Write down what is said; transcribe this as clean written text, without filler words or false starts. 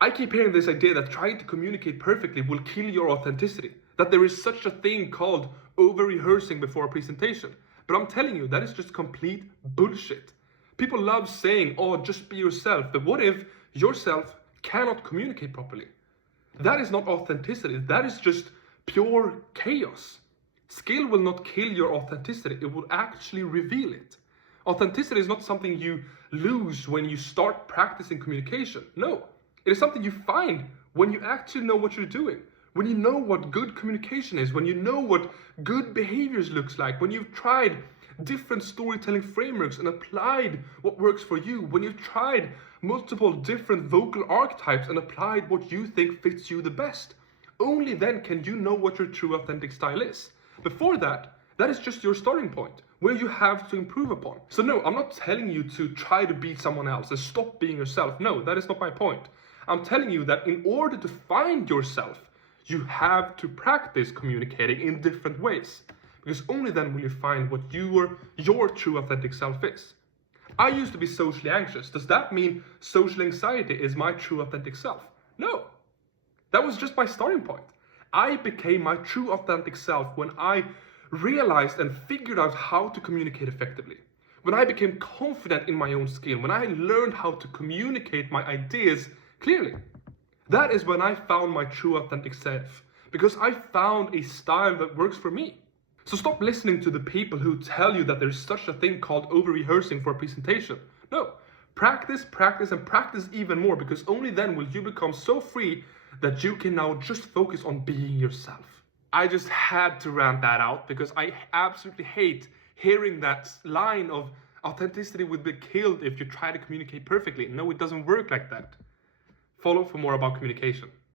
I keep hearing this idea that trying to communicate perfectly will kill your authenticity, that there is such a thing called over-rehearsing before a presentation. But I'm telling you, that is just complete bullshit. People love saying, oh, just be yourself, but what if yourself cannot communicate properly? That is not authenticity, that is just pure chaos. Skill will not kill your authenticity, it will actually reveal it. Authenticity is not something you lose when you start practicing communication. No, it is something you find when you actually know what you're doing. When you know what good communication is, when you know what good behaviors looks like, when you've tried different storytelling frameworks and applied what works for you, when you've tried multiple different vocal archetypes and applied what you think fits you the best. Only then can you know what your true authentic style is. Before that, that is just your starting point, where you have to improve upon. So no, I'm not telling you to try to be someone else and stop being yourself. No, that is not my point. I'm telling you that in order to find yourself, you have to practice communicating in different ways. Because only then will you find what your true authentic self is. I used to be socially anxious. Does that mean social anxiety is my true authentic self? No. That was just my starting point. I became my true authentic self when I realized and figured out how to communicate effectively. When I became confident in my own skill, when I learned how to communicate my ideas clearly. That is when I found my true authentic self, because I found a style that works for me. So stop listening to the people who tell you that there's such a thing called over-rehearsing for a presentation. No, practice, practice, and practice even more, because only then will you become so free that you can now just focus on being yourself. I just had to rant that out because I absolutely hate hearing that line of authenticity would be killed if you try to communicate perfectly. No, it doesn't work like that. Follow for more about communication.